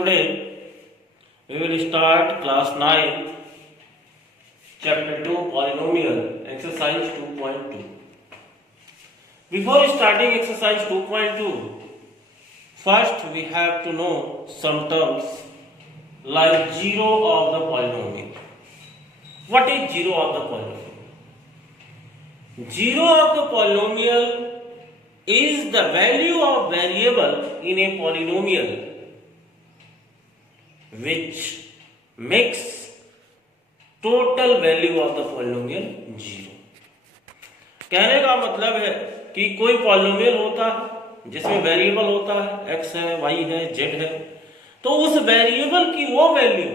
Today we will start class 9, chapter 2, polynomial, exercise 2.2. Before starting exercise 2.2, first we have to know some terms like zero of the polynomial. What is zero of the polynomial? Zero of the polynomial is the value of variable in a polynomial which makes total value of the polynomial zero. कहने का मतलब है कि कोई polynomial होता है जिसमें variable होता है, x है, y है, z है, तो उस वेरिएबल की वो वैल्यू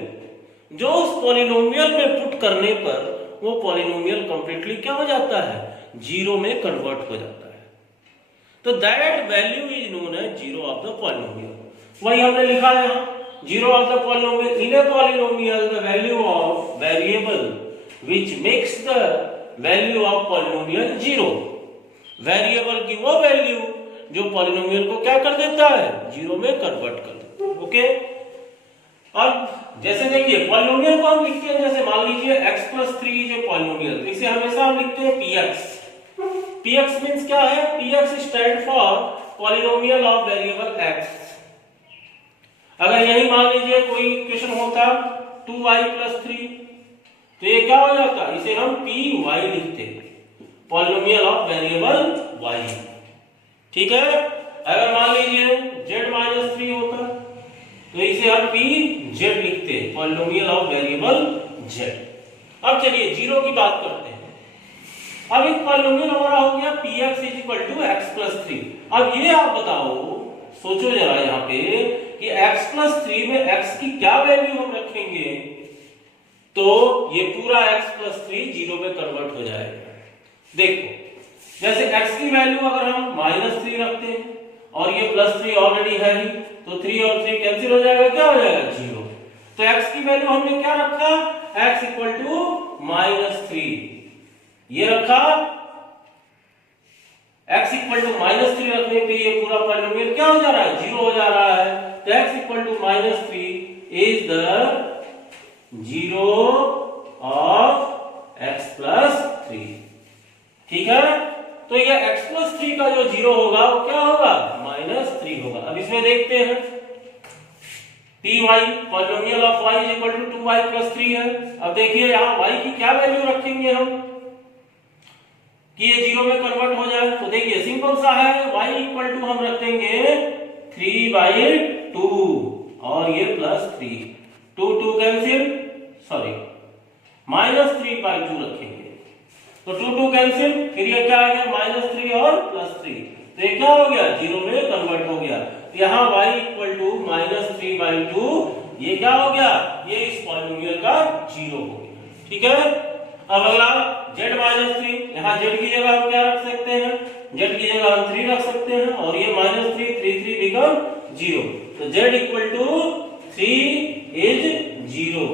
जो उस पॉलिनोमियल में पुट करने पर वो पॉलिनोमियल कंप्लीटली क्या हो जाता है, जीरो में कन्वर्ट हो जाता है. तो that value is known as zero of the polynomial. वही हमने लिखा है यहाँ, zero of the polynomial. In a polynomial, the value of variable which makes the value of polynomial zero. Variable की वो वैल्यू जो पॉलिनोमियल को क्या कर देता है, जीरो में कन्वर्ट कर देता है. ओके, अब जैसे देखिए पॉलिनोमियल को हम लिखते हैं, जैसे मान लीजिए x+3 इज ए पॉलिनोमियल, तो इसे हमेशा हम लिखते हैं px. px मींस क्या है, px stand for polynomial of variable x. अगर यही मान लीजिए कोई क्वेश्चन होता 2y+3, तो ये क्या हो जाता, इसे हम py लिखते हैं, पॉलिनोमियल ऑफ वेरिएबल y. ठीक है. अगर मान लीजिए z-3 होता तो इसे हम pz लिखते हैं, पॉलिनोमियल ऑफ वेरिएबल z. अब चलिए जीरो की बात करते हैं. अब एक पॉलिनोमियल हमारा हो गया px = x+3. अब ये आप बताओ, सोचो जरा यहाँ पे कि x+3 में x की क्या वैल्यू हम रखेंगे तो ये पूरा x+3 जीरो में कन्वर्ट हो जाएगा. देखो, जैसे x की वैल्यू अगर हम -3 रखते हैं और ये +3 ऑलरेडी है ही, तो 3 और 3 कैंसिल हो जाएगा, क्या हो जाएगा, जीरो. तो x की वैल्यू हमने क्या रखा, x = -3 ये रखा. x -3 रखने पे ये पूरा पॉलिनोमियल क्या हो जा रहा है, जीरो हो जा रहा है. तो x -3 is the zero of x+3. ठीक है. तो ये x+3 का जो जीरो होगा वो क्या होगा, -3 होगा. अब इसमें देखते हैं py, polynomial of y = 2y+3 है. अब देखिए यहाँ y की क्या वैल्यू रखेंगे हम कि ये जीरो में कन्वर्ट हो जाए. तो देखिए सिंपल सा है, y = हम रख देंगे 3/2 और ये +3, 2 कैंसिल, सॉरी -3/2 रखेंगे, तो 2 कैंसिल, फिर ये क्या आ गया, -3 और +3, तो ये क्या हो गया, जीरो में कन्वर्ट हो गया. तो यहाँ y = -3/2 ये क्या हो गया, ये इस पॉलिनोमियल का जीरो हो गया. ठीक है. अब अगला z-3, यहाँ z की जगह हम क्या रख सकते हैं, z की जगह हम 3 रख सकते हैं और ये -3, 3 बिकम 0. तो z = 3 इज 0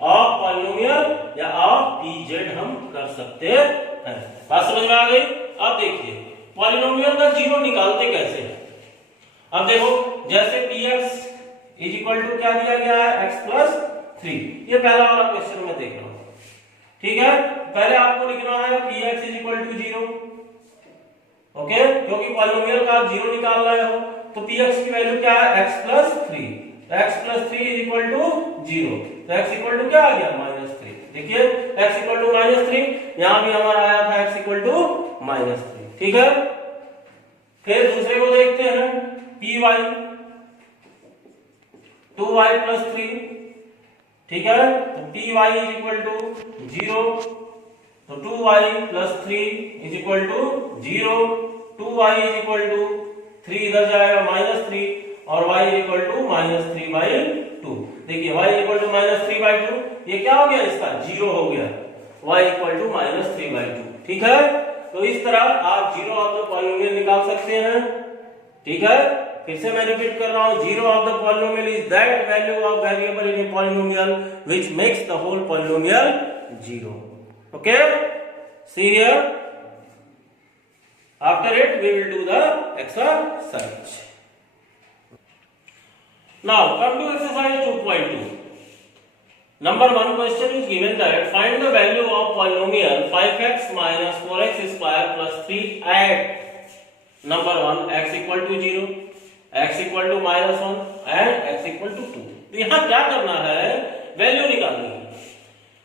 ऑफ पॉलिनोमियल या ऑफ pz हम कर सकते हैं. बात समझ में आ गई. अब देखिए पॉलिनोमियल का जीरो निकालते कैसे हैं. अब देखो जैसे px = क्या दिया गया है, x+3. ये पहला वाला क्वेश्चन में देख रहा हूं. ठीक है. पहले आपको लिखना है px = 0. ओके, क्योंकि पॉलिनोमियल का आप जीरो निकाल रहे हो, तो px की वैल्यू क्या है, x+3. तो x+3 = 0. तो x = क्या आ गया, -3. देखिए x = -3, यहां भी हमारा आया था x = -3. ठीक है. फिर दूसरे को देखते हैं py 2y+3. ठीक है. तो py = 0, तो 2y+3 = 0, 2y = 3 इधर जाएगा -3 और y = -3/2. देखिए y = -3/2, ये क्या हो गया, इसका जीरो हो गया, y = -3/2. ठीक है. तो इस तरह आप जीरो ऑफ द पॉलिनोमियल निकाल सकते हैं. ठीक है. फिर से मैं रिपीट कर रहा हूं, zero of the polynomial is that value of variable in a polynomial which makes the whole polynomial zero. Okay, see here. After it, we will do the exercise. Now come to exercise 2.2. Number 1 question is given that find the value of polynomial 5x minus 4x square plus 3 at number 1 x equal to 0, x equal to minus 1 and x equal to 2. तो यहाँ क्या करना है, value निकालनी है।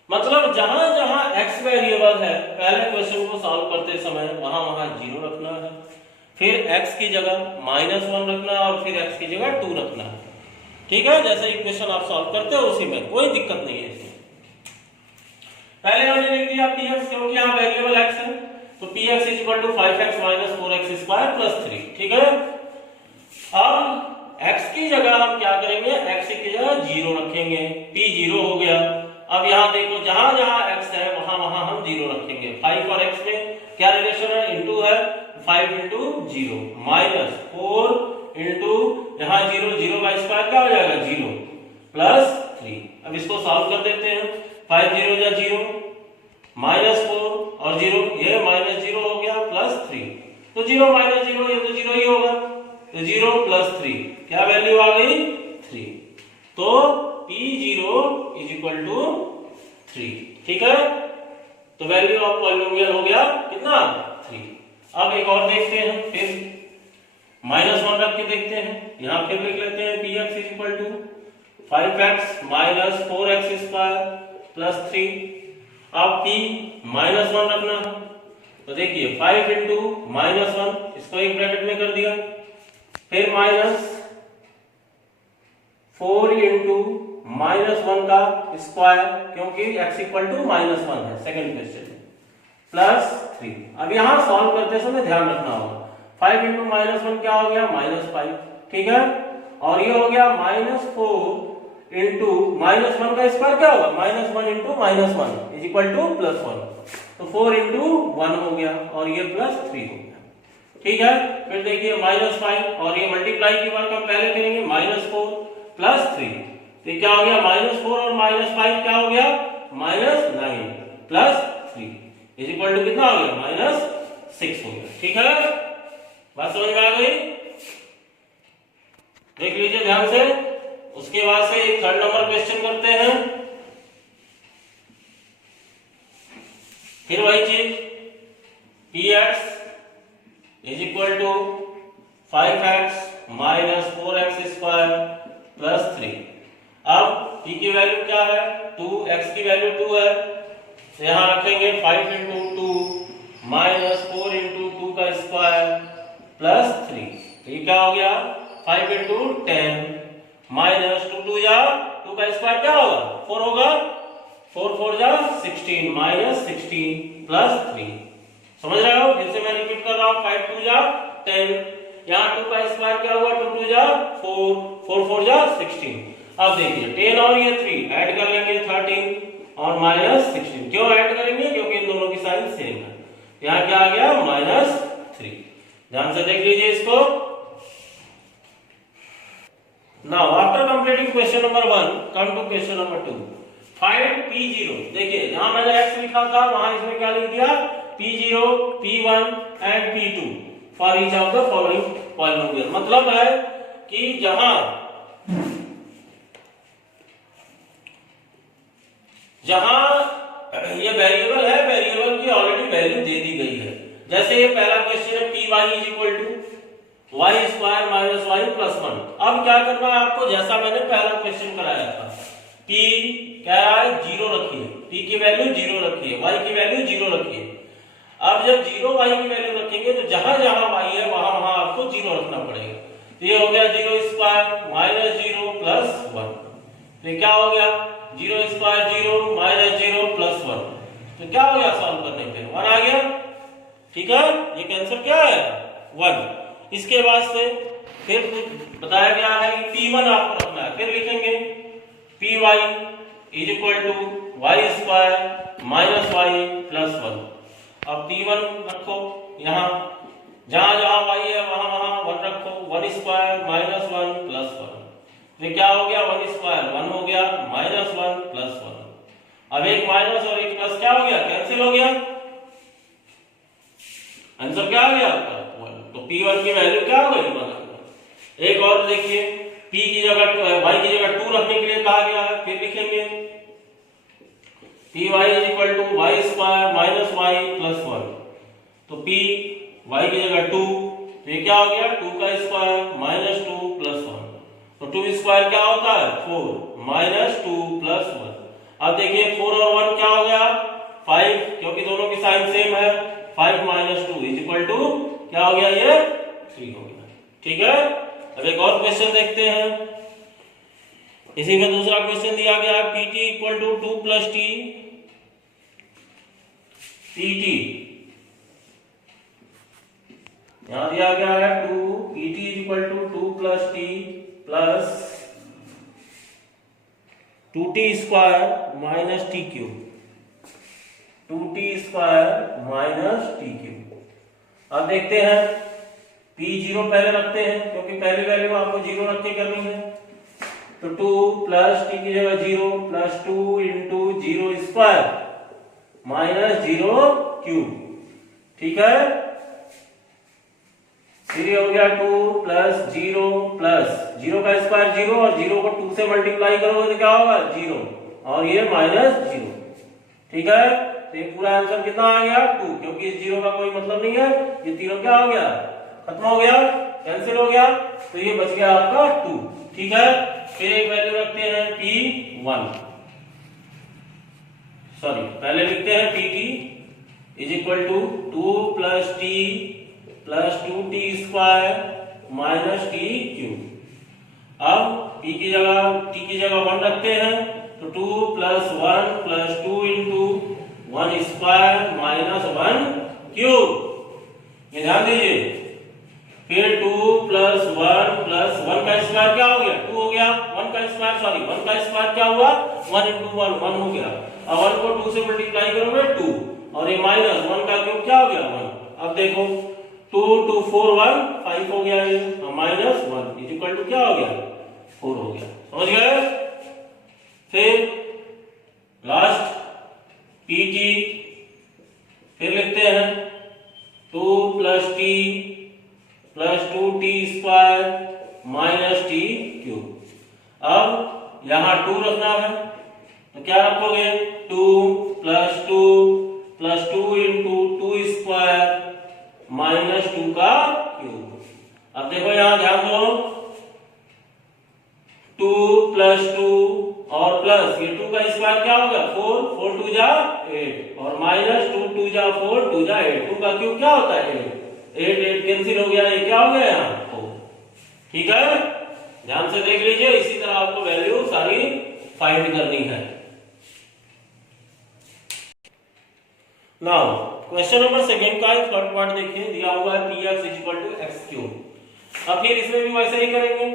मतलब जहां जहां x वेरिएबल है पहले क्वेश्चन को सॉल्व करते समय वहां वहां 0 रखना है, फिर x की जगह -1 रखना है और फिर x की जगह 2 रखना है। ठीक है, जैसे इक्वेशन आप सॉल्व करते हो उसी में कोई दिक्कत नहीं है इसमें। पहले हमने लिख दिया px, क्योंकि यहाँ वेरिएबल x है तो px is equal to 5x minus 4x square plus 3। ठीक है, अब x की जगह हम क्या करेंगे, x की जगह 0 रखेंगे, p 0 हो गया। अब यहाँ देखो जहां जहां x है वहां वहां हम 0 रखेंगे। 5 और x में क्या रिलेशन है, इनटू है, 5 इंटू 0 माइनस 4 इंटू यहाँ 0 0 का स्क्वायर क्या हो जाएगा 0 प्लस 3। अब इसको सॉल्व कर देते हैं, 5 0 जा 0 माइनस 4 और 0, ये माइनस 0 हो गया प्लस 3, तो 0 माइनस 0 ये तो 0 ही होगा, तो 0 प्लस 3 क्या वैल्यू आ गई 3, तो p0 इज इक्वल टू 3। ठीक है, तो वैल्यू ऑफ पॉलिनोमियल हो गया कितना 3। अब एक और देखते हैं, फिर -1 रख के देखते हैं, यहाँ फिर लिख लेते हैं px is equal to 5x minus 4x square plus 3। अब p -1 रखना है, तो देखिए 5 इंटू -1 इसको एक ब्रैकेट में कर दिया, फिर माइनस 4 इंटू -1 का स्क्वायर, क्योंकि x इक्वल टू -1 है सेकंड क्वेश्चन में, प्लस 3। अब यहाँ सॉल्व करते समय ध्यान रखना होगा, 5 इंटू -1 क्या हो गया -5। ठीक है, और ये हो गया -4 इंटू -1 का स्क्वायर क्या होगा -1 इंटू -1 इज इक्वल टू +1, तो 4 इंटू 1 हो गया और ये +3 हो गया। ठीक है, फिर देखिए -5 और ये मल्टीप्लाई की बात हम पहले करेंगे, -4 प्लस 3, तो क्या हो गया -4 और -5 क्या हो गया -9 प्लस 3 इज इक्वल टू कितना हो गया -6 हो गया। ठीक है, बात समझ में आ गई, देख लीजिए ध्यान से। उसके बाद से एक थर्ड नंबर क्वेश्चन करते हैं, फिर वही चीज, px is equal to 5x minus 4x square plus 3। अब p की वैल्यू क्या है 2, x की वैल्यू 2 है, तो यहां रखेंगे 5 इंटू 2 माइनस 4 इंटू 2 का स्क्वायर प्लस 3, तो ये क्या हो गया 5 इंटू 10 माइनस 2 जा 2 का स्क्वायर क्या होगा 4 होगा, 4 4 जा 16 माइनस 16 प्लस 3। समझ रहे हो, फिर से मैं रिपीट कर रहा हूँ, 5 2 जा 10, यहाँ 2 का स्क्वायर क्या हुआ 2 2 जा 4, 4 4 जा 16। अब देखिए 10 और ये 3 ऐड कर लेंगे 13 और माइनस 16। क्यों ऐड करेंगे, क्योंकि इन दोनों की साइन सेम है। यहाँ क्या आ गया -3। ध्यान से देख लीजिए इसको। Now after completing question number 1 come to question number 2, find p0। देखिए जहां मैंने x लिखा था वहां इसमें क्या लिख दिया p0, p1 and p2 for each of the following polynomial. मतलब है कि जहां ये वेरिएबल है, वेरिएबल की ऑलरेडी वैल्यू दे दी गई है। जैसे ये पहला क्वेश्चन है py is equal to y square minus y plus 1। अब क्या करना है आपको, जैसा मैंने पहला क्वेश्चन कराया था, p क्या है 0 रखिए, p की वैल्यू 0 रखिए, y की वैल्यू 0 रखिए। अब जब 0 y की वैल्यू रखेंगे तो जहां जहां y है वहां वहां आपको 0 रखना पड़ेगा। तो ये हो गया 0 स्क्वायर माइनस 0 प्लस 1, तो क्या हो गया 0 स्क्वायर 0 माइनस 0 प्लस 1, तो क्या हो गया सॉल्व करने पे 1 आ गया। ठीक है, ये आंसर क्या है 1। इसके बाद से फिर बताया गया है कि p1 आपको रखना है, फिर लिखेंगे py is equal to y square minus y plus 1। अब p1 रखो, यहाँ जहां जहां y है वहां वहां 1 रखो, 1 स्क्वायर माइनस 1 प्लस 1, तो क्या हो गया 1 स्क्वायर 1 हो गया माइनस 1 प्लस 1। अब एक माइनस और एक प्लस क्या हो गया कैंसिल हो गया, आंसर क्या आ गया आपका 1। तो p1 की वैल्यू क्या हो गई 1। एक और देखिए p की जगह y की जगह 2 रखने के लिए कहा गया है। फिर लिखेंगे py is equal to y square minus y plus 1। तो p y की जगह 2, तो ये क्या हो गया 2 का स्क्वायर माइनस 2 प्लस 1। तो 2 स्क्वायर क्या होता है 4 माइनस 2 प्लस 1। अब देखिए 4 और 1 क्या हो गया 5, क्योंकि दोनों की साइन सेम है। 5 माइनस 2 इज इक्वल टू क्या हो गया ये 3 हो गया। ठीक है, अब एक और क्वेश्चन देखते हैं। इसी में दूसरा क्वेश्चन दिया गया है pt equal to 2 plus t. pt यहां दिया गया है 2, pt is equal to 2 plus t plus 2t square minus t cube. 2t square minus t cube. अब देखते हैं p 0 पहले रखते हैं, क्योंकि पहली वैल्यू आपको 0 रख के करनी है। तो 2 प्लस टी की जगह 0 plus 2 into 0 square minus 0 cube. ठीक है, फिर हो गया 2 प्लस 0 प्लस 0 का स्क्वायर 0 और 0 को 2 से मल्टीप्लाई करोगे तो क्या होगा 0 और ये माइनस 0। ठीक है, तो ये पूरा आंसर कितना आ गया 2, क्योंकि इस 0 का कोई मतलब नहीं है। ये तीनों क्या हो गया खत्म हो गया, कैंसिल हो गया, तो ये बच गया आपका 2। ठीक है, फिर एक वैल्यू रखते हैं p1, सॉरी पहले लिखते हैं pt is equal to 2 plus t plus 2t square minus t cube. अब p की जगह t की जगह 1 रखते हैं, तो 2 plus 1 plus 2 into 1 square minus 1 cube. ये ध्यान दीजिए। फिर 2 प्लस 1 प्लस 1 का स्क्वायर क्या हो गया 2 हो गया, 1 का स्क्वायर सॉरी 1 का स्क्वायर क्या हुआ 1 इंटू 1 1 हो गया। अब 1 को 2 से मल्टीप्लाई करोगे 2 और ये माइनस 1 का क्यूब क्या हो गया 1। अब देखो 2 2 4 1 5 हो गया ये, माइनस 1 इज इक्वल टू क्या हो गया 4 हो गया। समझ गए। फिर लास्ट pt, फिर लिखते हैं 2 plus t plus 2t square minus t cube. अब यहां 2 रखना है, तो क्या रखोगे 2 plus 2 plus 2 into 2 square minus 2 का क्यूब। अब देखो यहां ध्यान दो 2 प्लस 2 और प्लस ये 2 का स्क्वायर क्या होगा 4 4 2 जा 8 और माइनस 2 2 जा 4 2 जा 8। 2 का क्यूब क्या होता है 8 8 कैंसिल हो गया, ये क्या हो गया यहाँ 4। ठीक है, ध्यान से देख लीजिए। इसी तरह आपको वैल्यू सारी फाइंड करनी है। नाउ क्वेश्चन नंबर सेकंड का थर्ड पार्ट देखिए, दिया हुआ है px is equal to x cube. अब फिर इसमें भी वैसे ही करेंगे,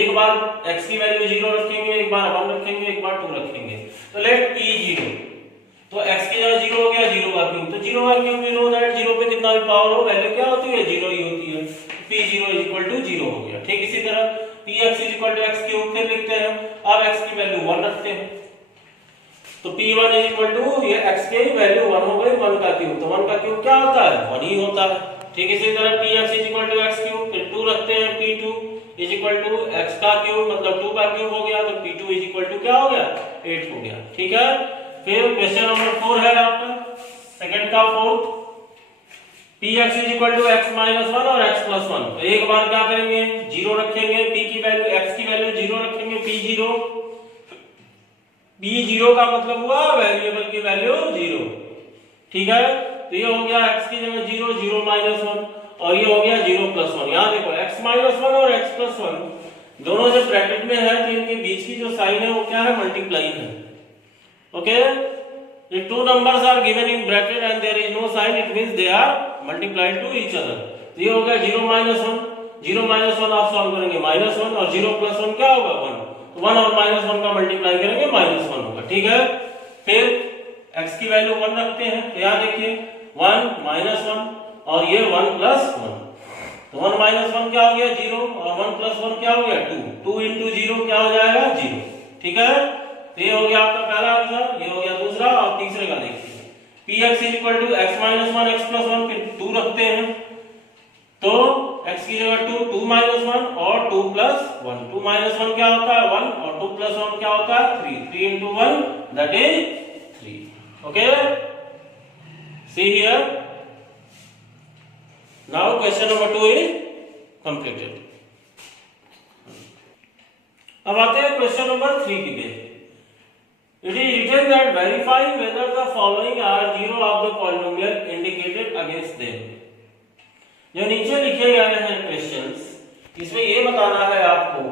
एक बार x की वैल्यू 0 रखेंगे, एक बार 1 रखेंगे, एक बार 2 रखेंगे। तो लेट p 0, तो x की जगह 0 हो गया 0 का क्यूब, तो 0 का क्यूब वी नो दैट 0 पे कितना भी पावर हो वैल्यू क्या होती है 0 ही होती है। p 0 इज इक्वल टू 0 हो गया। ठीक इसी तरह px is equal to x cube, फिर लिखते हैं अब x की वैल्यू 1 रखते हैं, तो p1 इज इक्वल टू ये x की वैल्यू 1 हो गई 1 का क्यूब, तो 1 का क्यूब क्या होता है 1 ही होता है। ठीक इसी तरह px is equal to x cube, फिर 2 रखते हैं p2 is equal to x का क्यूब मतलब 2 का क्यूब हो गया, तो p2 इज इक्वल टू क्या हो गया 8 हो गया। ठीक है, फिर क्वेश्चन नंबर 4 है आपका सेकंड का fourth, px is equal to x minus 1 और x प्लस 1। तो एक बार क्या करेंगे 0 रखेंगे, p की वैल्यू x की वैल्यू 0 रखेंगे, p0 p0 का मतलब हुआ वेरिएबल की वैल्यू 0। ठीक है, तो ये हो गया x की जगह 0 0 माइनस 1 और ये हो गया 0 प्लस 1। यहाँ देखो x माइनस 1 और x प्लस 1 दोनों जब ब्रैकेट में है तो इनके बीच की जो साइन है वो क्या है मल्टीप्लाई है। Okay, if two numbers are given in bracket and there is no sign it means they are multiplied to each other। तो ये हो गया 0 माइनस 1, 0 माइनस 1 आप सॉल्व करेंगे माइनस 1 और 0 प्लस 1 क्या होगा 1, 1 और माइनस 1 का मल्टीप्लाई करेंगे माइनस 1 होगा। ठीक है, फिर x की वैल्यू 1 रखते हैं, तो यहाँ देखिए 1 माइनस 1 और ये 1 प्लस 1, तो 1 माइनस 1 क्या हो गया 0 और 1 प्लस 1 क्या हो गया 2, 2 इंटू 0 क्या हो जाएगा 0। ठीक है, तो ये हो गया आपका पहला आंसर, ये हो गया दूसरा और तीसरे का देखिए px is equal to x minus 1 x plus 1, फिर 2 रखते हैं, तो x की जगह 2 2 माइनस 1 और 2 प्लस 1, 2 माइनस 1 क्या होता है 1 और 2 प्लस 1 क्या होता है 3, 3 into 1 that is 3. Okay, see here. Now question number 2 is completed. अब आते हैं क्वेश्चन नंबर 3 की पे. It is written that verify whether the following are zero of the polynomial indicated against them. जो नीचे लिखे गए हैं क्वेश्चंस, इसमें ये बताना है आपको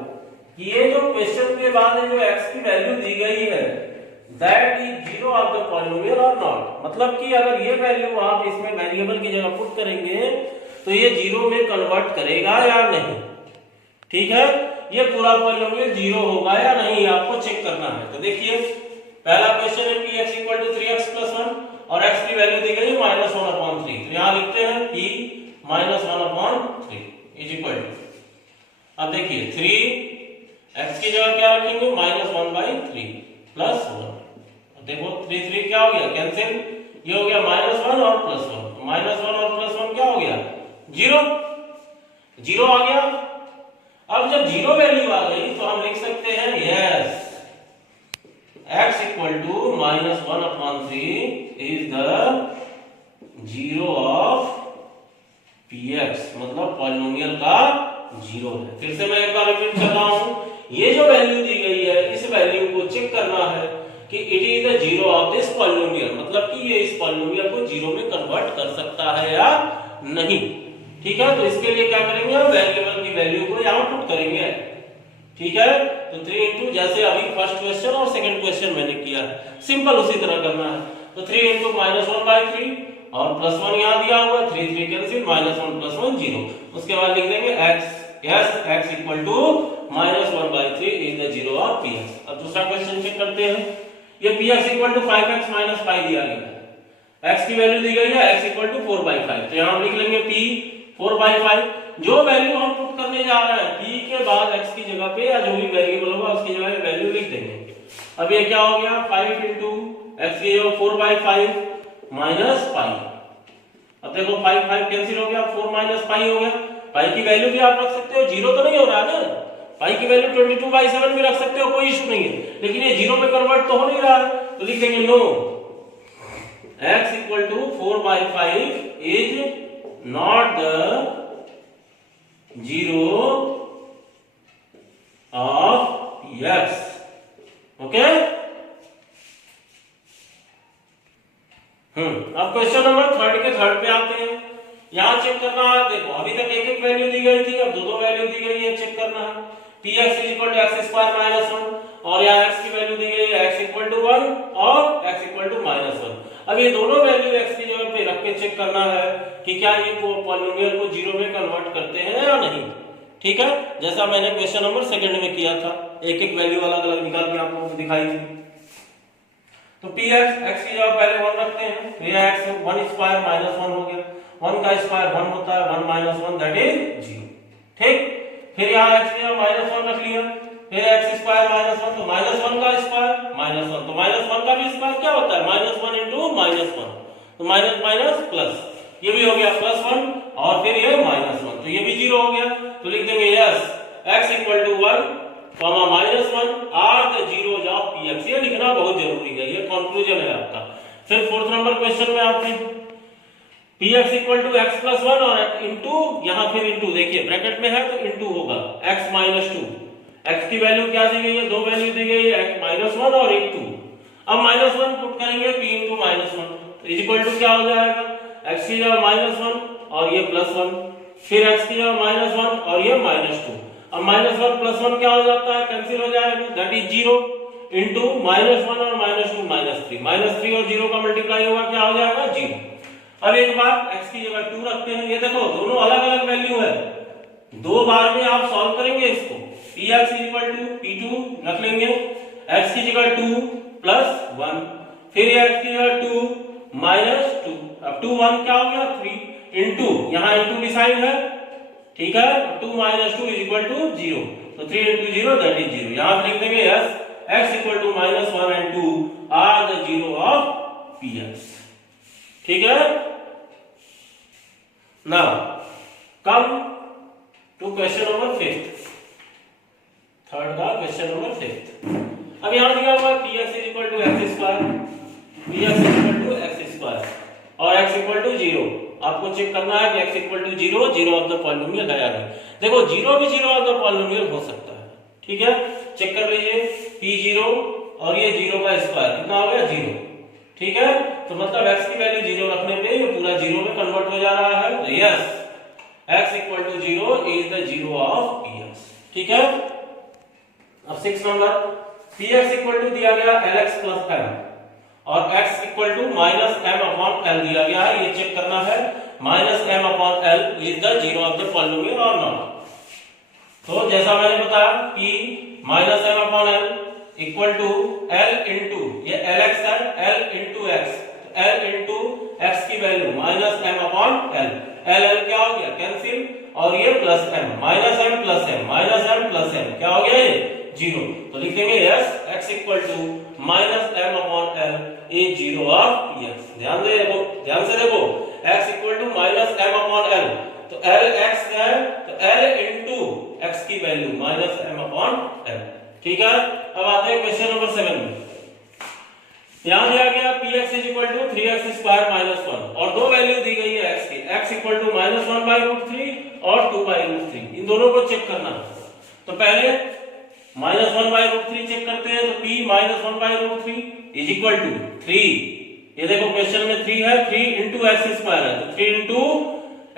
कि ये जो क्वेश्चन के बाद जो x की वैल्यू दी गई है that is zero of the polynomial or not. मतलब कि अगर ये वैल्यू आप इसमें वेरिएबल की जगह पुट करेंगे तो ये जीरो में कन्वर्ट करेगा या नहीं. ठीक है, ये पूरा पॉलिनोमियल जीरो होगा या नहीं आपको चेक करना है. तो देखिए पहला क्वेश्चन है px equal to 3x plus 1 और x की वैल्यू दी गई -1/3. तो यहां लिखते हैं p -1/3 इज इक्वल टू, अब देखिए 3 x की जगह क्या रखेंगे -1/3 प्लस 1. देखो 3 3 क्या हो गया कैंसिल, ये हो गया -1 और प्लस 1. -1 और प्लस 1 क्या हो गया 0, 0 आ गया. अब जब 0 वैल्यू आ गई तो हम लिख सकते हैं yes x equal to -1/3 is the zero of px, मतलब पॉलिनोमियल का जीरो है. फिर से मैं एक बार रिपीट कर रहा हूं, ये जो वैल्यू दी गई है इस वैल्यू को चेक करना है कि it is the zero of this polynomial, मतलब कि ये इस पॉलिनोमियल को जीरो में कन्वर्ट कर सकता है या नहीं. ठीक है, तो इसके लिए क्या करेंगे हम वेरिएबल की वैल्यू को यहां पुट करेंगे. ठीक है, तो 3 इंटू जैसे अभी फर्स्ट क्वेश्चन और सेकंड क्वेश्चन मैंने किया है, सिंपल उसी तरह करना है. तो 3 इंटू -1/3 और प्लस 1 यहां दिया हुआ 3 3 कैंसिल, -1 प्लस 1 0. उसके बाद लिख देंगे x, yes x equal to -1/3 is the zero of px. अब दूसरा क्वेश्चन चेक करते हैं. ये px इक्वल टू 5x - 5 दिया गया है, x की वैल्यू दी गई है x इक्वल टू 4/5. तो यहां हम लिख लेंगे p 4/5. जो वैल्यू हम पुट करने जा रहे हैं p के बाद x की जगह पे या जो भी वेरिएबल होगा उसकी जगह वैल्यू लिख देंगे. अब ये क्या हो गया 5 इंटू x की जगह 4/5 माइनस पाई. अब देखो 5 5 कैंसिल हो गया, 4 माइनस पाई हो गया. पाई की वैल्यू भी आप रख सकते हो, जीरो तो नहीं हो रहा है ना. पाई की वैल्यू 22/7 भी रख सकते हो, कोई इशू नहीं है, लेकिन ये जीरो में कन्वर्ट तो हो नहीं रहा है. तो लिख देंगे no x equal to 4/5 is not the zero of x. Okay, अब क्वेश्चन नंबर 3 के थर्ड पे आते हैं. यहां चेक करना है, देखो अभी तक एक एक वैल्यू दी गई थी, अब दो दो वैल्यू दी गई है, चेक करना है. px equal to x square minus 1 और यहाँ x की वैल्यू दी गई है x इक्वल टू 1 और x इक्वल टू -1. अब ये दोनों वैल्यू x की जगह पे रख के चेक करना है कि क्या ये पॉलिनोमियल को जीरो में कन्वर्ट करते हैं या नहीं. ठीक है, जैसा मैंने क्वेश्चन नंबर सेकंड में किया था, एक एक वैल्यू अलग अलग निकाल के आप लोगों को दिखाई थी. तो px x की जगह पहले 1 रखते हैं, तो ये x 1 स्क्वायर माइनस 1 हो गया. 1 का स्क्वायर 1 होता है, 1 माइनस 1 दैट इज 0. ठीक, फिर यहाँ x की जगह -1 रख लिया, फिर x स्क्वायर माइनस 1, तो -1 का स्क्वायर -1, तो -1 का भी स्क्वायर क्या होता है -1 इंटू -1, तो माइनस माइनस प्लस, ये भी हो गया +1 और फिर ये -1, तो ये भी 0 हो गया. तो लिख देंगे yes x equal to 1 -1 are the zeros of px. ये लिखना बहुत जरूरी है, ये कंक्लूजन है आपका. फिर फोर्थ नंबर क्वेश्चन में आपने px equal to x plus 1 और इंटू यहाँ फिर इंटू, देखिए ब्रैकेट में है तो इंटू होगा x माइनस 2. x की वैल्यू क्या दी गई है, दो वैल्यू दी गई है x -1 और एक 2. अब -1 पुट करेंगे p इंटू -1 तो इज इक्वल टू क्या हो जाएगा x की जगह -1 और ये +1, फिर x की जगह -1 और ये -2. अब -1 प्लस 1 क्या हो जाता है कैंसिल हो जाएगा, दैट इज 0 इंटू -1 और -2 -3 -3 और 0 का मल्टीप्लाई होगा क्या हो जाएगा 0. अब एक बार x की जगह 2 रखते हैं, ये देखो दोनों अलग अलग वैल्यू है, दो बार में आप सॉल्व करेंगे इसको. px इक्वल टू p2 रख लेंगे, x की जगह 2 प्लस 1, फिर x की जगह 2 -2, अब 2 1 क्या हो गया 3 इंटू, यहाँ इंटू की साइन है, ठीक है, 2 -2 इज इक्वल टू 0, तो 3 इंटू 0 दैट इज 0. यहाँ पे लिख देंगे yes x equal to -1 and 2 are the zero of px. ठीक है, now come to question number 5. Third का क्वेश्चन नंबर 5। अब यहां दिया हुआ px = x², px = x² और x = 0। आपको चेक करना है कि x = 0, 0 ऑफ द पॉलिनोमियल है या नहीं। देखो 0 भी 0 ऑफ द पॉलिनोमियल हो सकता है, ठीक है। चेक कर लीजिए p0 और ये 0 का स्क्वायर कितना हो गया 0, ठीक है। तो मतलब x की वैल्यू 0 रखने पे ये पूरा 0 में कन्वर्ट हो जा रहा है। तो yes x = 0 is the 0 of px, ठीक है। अब 6 नंबर px = दिया गया lx + m और x = -m/l दिया गया है। ये चेक करना है -m/l is the 0 of the polynomial और नॉट। तो जैसा मैंने बताया p -m/l equal to l into ये lx है, l into x, l into x की वैल्यू -m/l, l क्या हो गया कैंसिल और ये plus m, -m plus m, -m plus m क्या हो गया ये 0। तो लिखेंगे yes x = -m/l is 0 of px। ध्यान से देखो x = -m/l तो l x है तो l इंटू x की वैल्यू -m/l, ठीक है। अब आते हैं क्वेश्चन नंबर 7 में। यहां दिया गया px = 3x² - 1 और दो वैल्यू दी गई है x की, x = -1/√3 और 2/√3। इन दोनों को चेक करना है। तो पहले -1/√3 चेक करते हैं। तो p -1/√3 = 3। ये देखो क्वेश्चन में 3 है, 3 × x² है तो 3 ×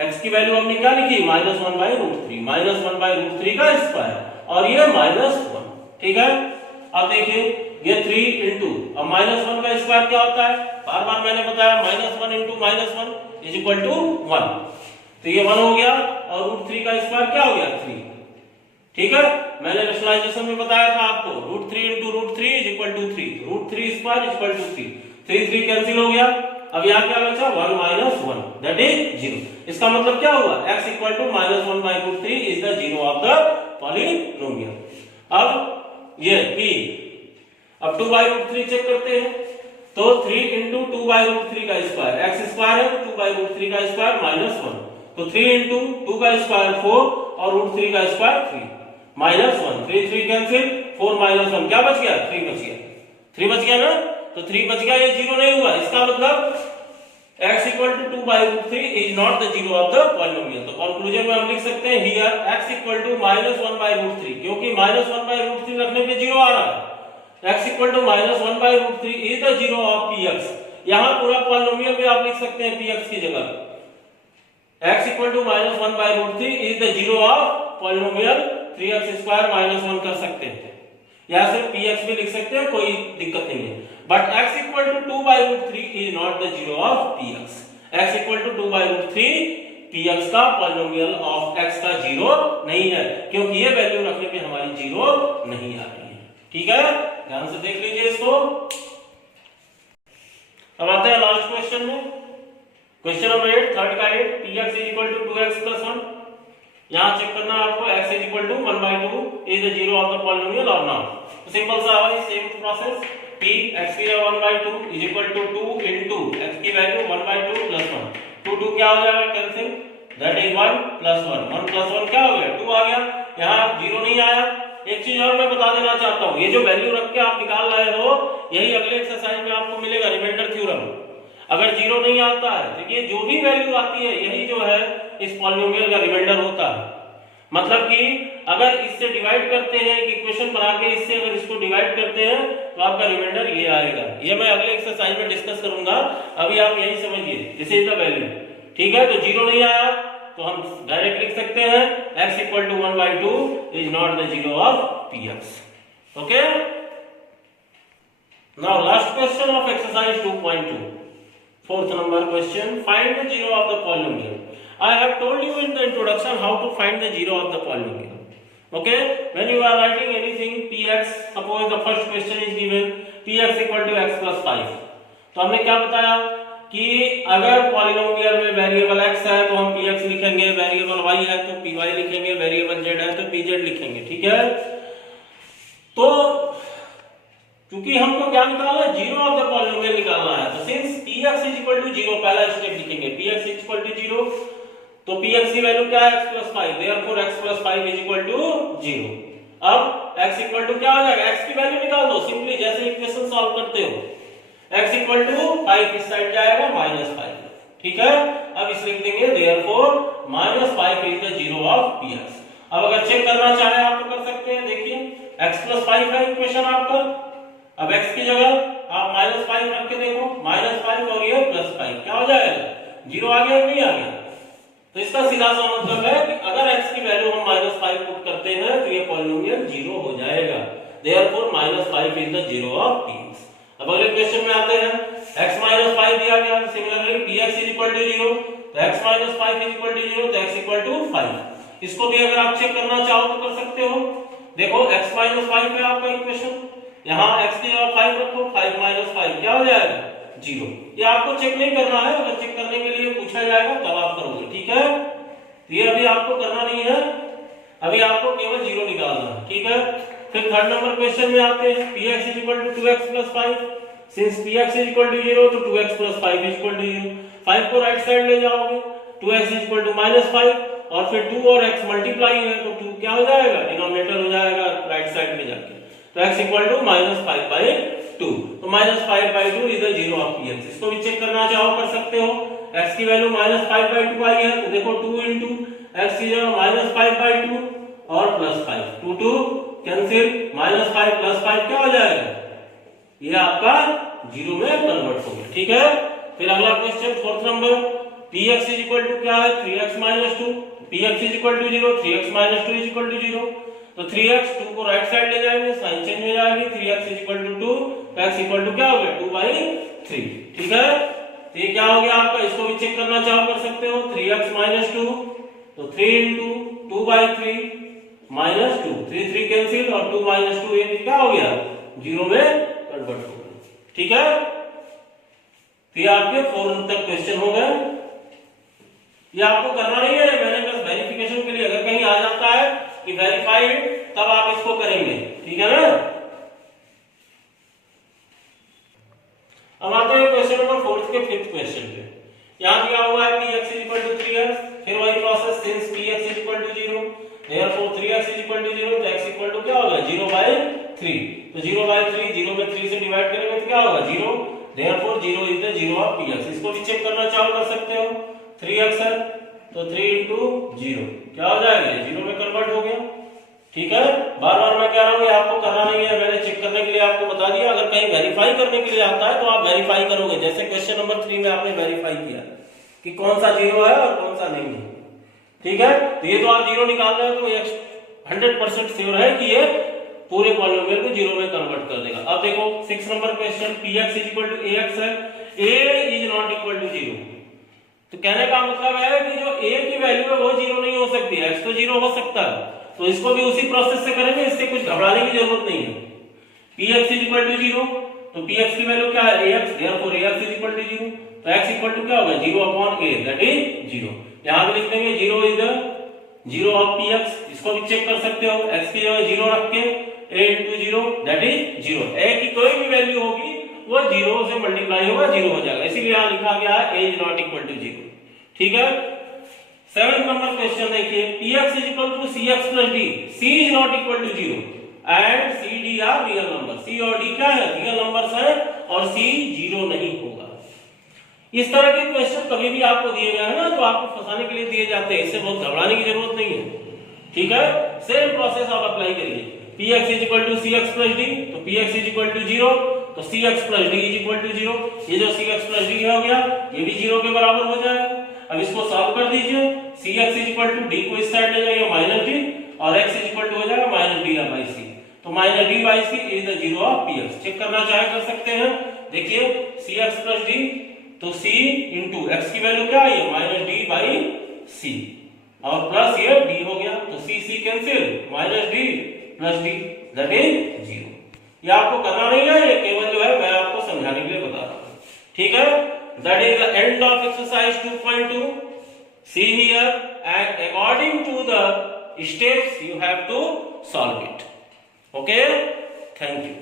x की वैल्यू हमने क्या लिखी -1/√3, -1/√3 का स्क्वायर और ये -1, ठीक है। अब देखिए ये 3 इंटू अब -1 का स्क्वायर क्या होता है, बार बार मैंने बताया -1 × -1 = 1। तो ये 1 हो गया और √3 का स्क्वायर क्या हो गया 3, ठीक है। मैंने रेशनलाइजेशन में बताया था आपको √3 × √3 = 3, √3² = 3, 3 कैंसिल हो गया। अब यहाँ क्या बचा 1 - 1 दैट इज 0। इसका मतलब क्या हुआ x = -1/√3 is the 0 of the polynomial. अब ये p अब 2/√3 चेक करते हैं। तो 3 × 2/√3 का स्क्वायर x² है, 2/√3 का स्क्वायर -1 तो 3 × 2 का स्क्वायर 4 और √3 का स्क्वायर 3 -1, 3 कैंसिल 4 -1 क्या बच गया 3 बच गया, 3 बच गया ना। तो 3 बच गया, ये 0 नहीं हुआ। इसका मतलब x = 2/√3 is not the 0 of the polynomial. तो कंक्लूजन में हम लिख सकते हैं हियर x = -1/√3 क्योंकि -1/√3 रखने पे 0 आ रहा है। x = -1/√3 is the 0 of px। यहां पूरा पॉलिनोमियल भी आप लिख सकते हैं px की जगह। x = -1/√3 is the 0 of polynomial 3x² - 1 कर सकते हैं या सिर्फ px भी लिख सकते हैं, कोई दिक्कत नहीं है। But x = 2/√3 is not the 0 of px। x = 2/√3 px का पॉलिनोमियल ऑफ x का 0 नहीं है क्योंकि ये वैल्यू रखने पे हमारी 0 नहीं आ रही है, ठीक है। ध्यान से देख लीजिए इसको। अब आते हैं लास्ट क्वेश्चन में, क्वेश्चन नंबर 8, थर्ड का 8, px = 2x + 1। यहां चेक करना है आपको x = 1/2 is the 0 of the polynomial और नॉट। तो सिंपल सा है सेम प्रोसेस, p x की 1/2 = 2 × x की वैल्यू 1/2 + 1, 2 क्या हो जाएगा कैंसिल दैट इज 1 + 1, 1 + 1 क्या हो गया 2 आ गया। यहां 0 नहीं आया। एक चीज और मैं बता देना चाहता हूं, ये जो वैल्यू रख के आप निकाल रहे हो यही अगले एक्सरसाइज में आपको मिलेगा रिमाइंडर थ्योरम। अगर 0 नहीं आता है देखिए जो भी वैल्यू आती है यही जो है इस पॉलिनोमियल का रिमाइंडर होता है। मतलब कि अगर इससे डिवाइड करते हैं कि इक्वेशन बना के इससे अगर इसको डिवाइड करते हैं तो आपका रिमाइंडर ये आएगा। ये मैं अगले एक्सरसाइज में डिस्कस करूंगा, अभी आप यही समझिए दिस इज द वैल्यू, ठीक है। तो 0 नहीं आया तो हम डायरेक्ट लिख सकते हैं x = 1/2 is not the 0 of px, okay. Now last question of exercise 2.2, fourth number question, find the 0 of the polynomial. I have told you in the introduction how to find the 0 of the polynomial, okay. When you are writing anything px, suppose the first question is given px = x + 5। तो हमने क्या बताया कि अगर polynomial में variable x है तो हम px लिखेंगे, वेरिएबल y है तो py लिखेंगे, वेरिएबल z है तो pz लिखेंगे, ठीक है। तो क्योंकि हमको क्या निकालना है 0 ऑफ द पॉलिनोमियल निकालना है, तो सिंस px = 0 पहला स्टेप लिखेंगे px = 0 तो px की वैल्यू क्या है x + 5, देयरफॉर x + 5 = 0। अब x इक्वल टू क्या हो जाएगा, x की वैल्यू निकाल दो सिंपली, जैसे इक्वेशन सॉल्व करते हो। x इक्वल टू 5 इस साइड जाएगा -5, ठीक है। अब इस लिख देंगे therefore -5 is the zero of px। अब अगर चेक करना चाहे आप तो कर सकते हैं, देखिए x + 5 है इक्वेशन आपका। अब x की जगह आप -5 रख के देखो, -5 और ये +5 क्या हो जाएगा, 0 आ गया नहीं आ गया। तो इसका सीधा सा मतलब है कि अगर x की वैल्यू हम -5 पुट करते हैं तो ये पॉलिनोमियल 0 हो जाएगा। Therefore -5 is the zero of px। अब अगले क्वेश्चन में आते हैं, x - 5 दिया गया, सिमिलरली px = 0, तो x - 5 = 0, तो x = 5। इसको भी अगर आप चेक करना चाहो तो कर सकते हो। देखो x - 5 है आपका इक्वेशन, यहां x की जगह 5 रखो, 5 - 5 क्या हो जाएगा, 0। ये आपको चेक नहीं करना है, अगर चेक करने के लिए पूछा जाएगा तब आप करोगे, ठीक है। तो ये अभी आपको करना नहीं है, अभी आपको केवल 0 निकालना है, ठीक है। फिर थर्ड नंबर क्वेश्चन में आते हैं, px = 2x + 5। सिंस px = 0 तो 2x + 5 = 0। 5 को राइट साइड ले जाओगे, 2x = -5 और फिर 2 और x मल्टीप्लाई है तो 2 क्या हो जाएगा, डिनोमिनेटर हो जाएगा राइट साइड में जाके, तो x = -5/2। तो -5/2 is the zero of px। इसको भी चेक करना चाहो कर सकते हो। x की वैल्यू -5/2 आई है, तो देखो 2 * x की जगह -5/2 और +5, 2 कैंसिल, -5 + 5 क्या हो जाएगा, ये आपका 0 में कन्वर्ट हो गया, ठीक है। फिर अगला क्वेश्चन फोर्थ नंबर, px = क्या है, 3x - 2। px = 0, 3x - 2 = 0। तो 3x 2 को राइट साइड ले जाएंगे, साइन चेंज हो जाएगी, 3x = 2, तो x = क्या हो गया, 2/3, ठीक है। तो ये क्या हो गया आपका, इसको भी चेक करना चाहो कर सकते हो। 3x - 2 तो 3 * 2/3 -2, 3 कैंसिल और 2 - 2 ये क्या हो गया, 0 में कन्वर्ट हो गया, ठीक है। तो ये आपके 4 तक क्वेश्चन हो गए। ये आपको करना नहीं है, मैंने बस वेरिफिकेशन के लिए, अगर कहीं आ जाता है कि वेरीफाइड तब आप इसको करेंगे, ठीक है ना। अब आते हैं क्वेश्चन नंबर 4 के 5th क्वेश्चन पे। यहां दिया हुआ है px = 3x, फिर वही process, since px = 0 therefore 3x = 0, तो x = क्या होगा, 0/3। तो 0/3, 0 में 3 से डिवाइड करेंगे तो क्या होगा, 0। Therefore 0 is the zero of px। इसको भी चेक करना चाहो कर सकते हो। 3x है तो 3 * 0 क्या हो जाएगा, 0 में कन्वर्ट हो गया, ठीक है। बार बार मैं कह रहा हूं ये आपको करना नहीं है, मैंने चेक करने के लिए आपको बता दिया। अगर कहीं वेरीफाई करने के लिए आता है तो आप वेरीफाई करोगे, जैसे क्वेश्चन नंबर 3 में आपने वेरीफाई किया कि कौन सा 0 है और कौन सा नहीं है, ठीक है। तो ये तो आप 0 निकाल रहे हो तो 100% श्योर है कि ये पूरे पॉलिनोमियल को 0 में कन्वर्ट कर देगा। अब देखो 6 नंबर क्वेश्चन, px = ax है, a is not equal to 0। तो कहने का मतलब है कि जो a की वैल्यू है वो 0 नहीं हो सकती, x तो 0 हो सकता है। तो इसको भी उसी प्रोसेस से करेंगे, इससे कुछ घबराने की जरूरत नहीं है। px = 0, तो px की वैल्यू क्या है, ax, देयरफॉर ax = 0, तो x = क्या होगा, 0/a, दैट इज 0। यहां पे लिख देंगे 0 is the zero of px। इसको भी चेक कर सकते हो, x की जगह 0 रख के a * 0 दैट इज 0। a की कोई भी वैल्यू होगी वो 0 से मल्टीप्लाई होगा, 0 हो जाएगा, इसीलिए यहां लिखा गया है a is not equal to 0, ठीक है। 7th नंबर क्वेश्चन देखिए, px = cx + d, c is not equal to 0 and c d are real number. c और d क्या है, रियल नंबर्स है और c 0 नहीं होगा। इस तरह के क्वेश्चन कभी भी आपको दिए गए हैं ना, तो आपको फंसाने के लिए दिए जाते हैं, इससे बहुत घबराने की जरूरत नहीं है, ठीक है। सेम प्रोसेस आप अप्लाई करिए। px = cx + d, तो px = 0, तो cx + d = 0। ये जो cx + d हो गया ये भी 0 के बराबर हो जाएगा। अब इसको सॉल्व कर दीजिए, cx = d को इस साइड ले जाइए -d और x = हो जाएगा -d/c, तो -d/c is the zero of px। Check करना चाहे कर सकते हैं, देखिए cx + d, तो c * x की वैल्यू क्या है, -d/c और प्लस ये d हो गया, तो c cancel, -d + d that is 0। ये आपको करना नहीं है, ये केवल जो है मैं आपको समझाने के लिए बता रहा हूं, ठीक है। That is the end of exercise 2.2। see here and according to the steps you have to solve it, okay, thank you।